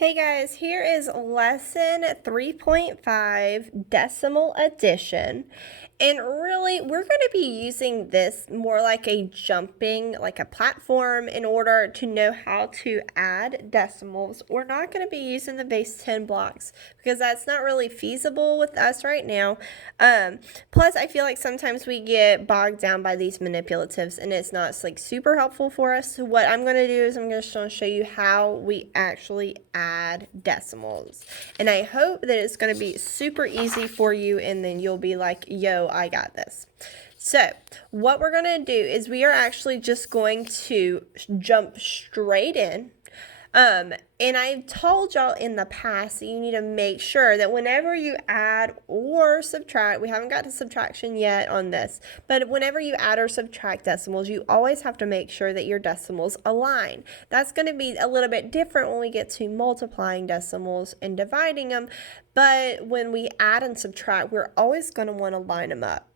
Hey guys, here is lesson 3.5 decimal addition. And really, we're going to be using this more like a platform in order to know how to add decimals. We're not going to be using the base 10 blocks because that's not really feasible with us right now. Plus, I feel like sometimes we get bogged down by these manipulatives and it's not like super helpful for us. So what I'm going to do is I'm going to show you how we actually add decimals. And I hope that it's going to be super easy for you and then you'll be like, yo, I got this. So what we're going to do is we are actually just going to jump straight in. And I've told y'all in the past that you need to make sure that whenever you add or subtract, we haven't got to subtraction yet on this, but whenever you add or subtract decimals, you always have to make sure that your decimals align. That's going to be a little bit different when we get to multiplying decimals and dividing them, but when we add and subtract, we're always going to want to line them up.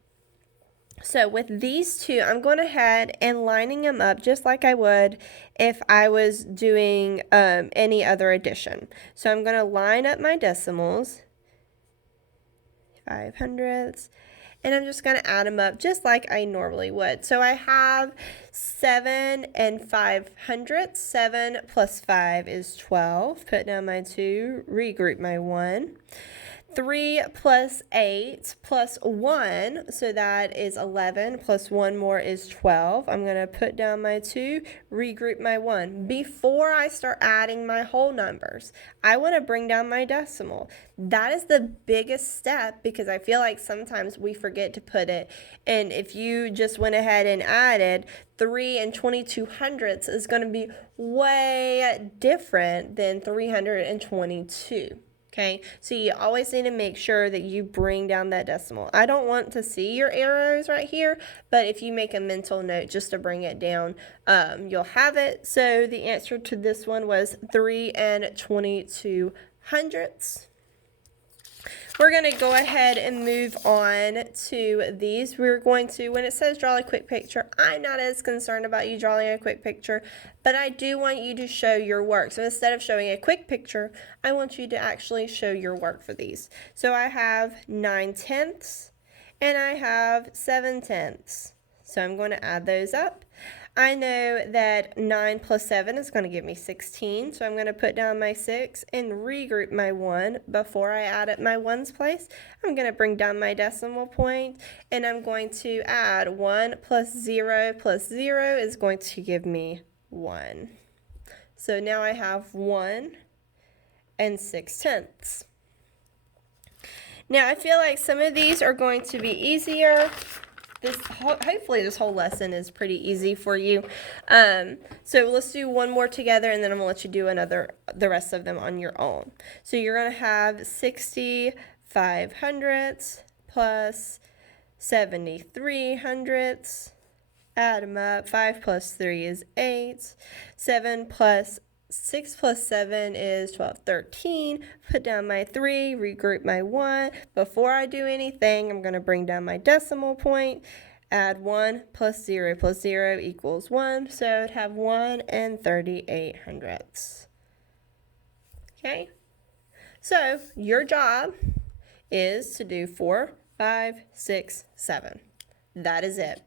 So with these two, I'm going ahead and lining them up just like I would if I was doing any other addition. So I'm going to line up my decimals, 500ths, and I'm just going to add them up just like I normally would. So I have 7 and 500ths. 7 plus 5 is 12. Put down my 2, regroup my 1. 3 plus 8 plus 1, so that is 11, plus 1 more is 12. I'm going to put down my 2, regroup my 1. Before I start adding my whole numbers, I want to bring down my decimal. That is the biggest step because I feel like sometimes we forget to put it. And if you just went ahead and added 3 and 2200ths is going to be way different than 322. Okay, so you always need to make sure that you bring down that decimal. I don't want to see your arrows right here, but if you make a mental note just to bring it down, you'll have it. So the answer to this one was 3 and 2200ths. We're going to go ahead and move on to these. We're going to, when it says draw a quick picture, I'm not as concerned about you drawing a quick picture, but I do want you to show your work. So instead of showing a quick picture, I want you to actually show your work for these. So I have 9/10ths and I have 7/10ths. So I'm going to add those up. I know that 9 plus 7 is going to give me 16, so I'm going to put down my 6 and regroup my 1 before I add at my 1's place. I'm going to bring down my decimal point, and I'm going to add 1 plus 0 is going to give me 1. So now I have 1 and 6/10ths. Now I feel like some of these are going to be easier. Hopefully this whole lesson is pretty easy for you. So let's do one more together and then I'm going to let you do the rest of them on your own. So you're going to have 6500ths plus 7300ths. Add them up. 5 plus 3 is 8. 6 plus 7 is 12, 13. Put down my 3, regroup my 1. Before I do anything, I'm going to bring down my decimal point. Add 1 plus 0 equals 1. So I'd have 1 and 3800ths. Okay? So your job is to do 4, 5, 6, 7. That is it.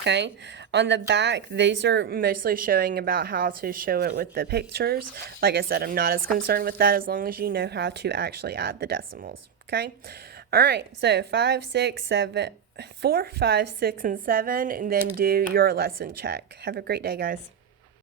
Okay, on the back, these are mostly showing about how to show it with the pictures. Like I said, I'm not as concerned with that as long as you know how to actually add the decimals. Okay, all right, so 4, 5, 6, and 7, and then do your lesson check. Have a great day, guys.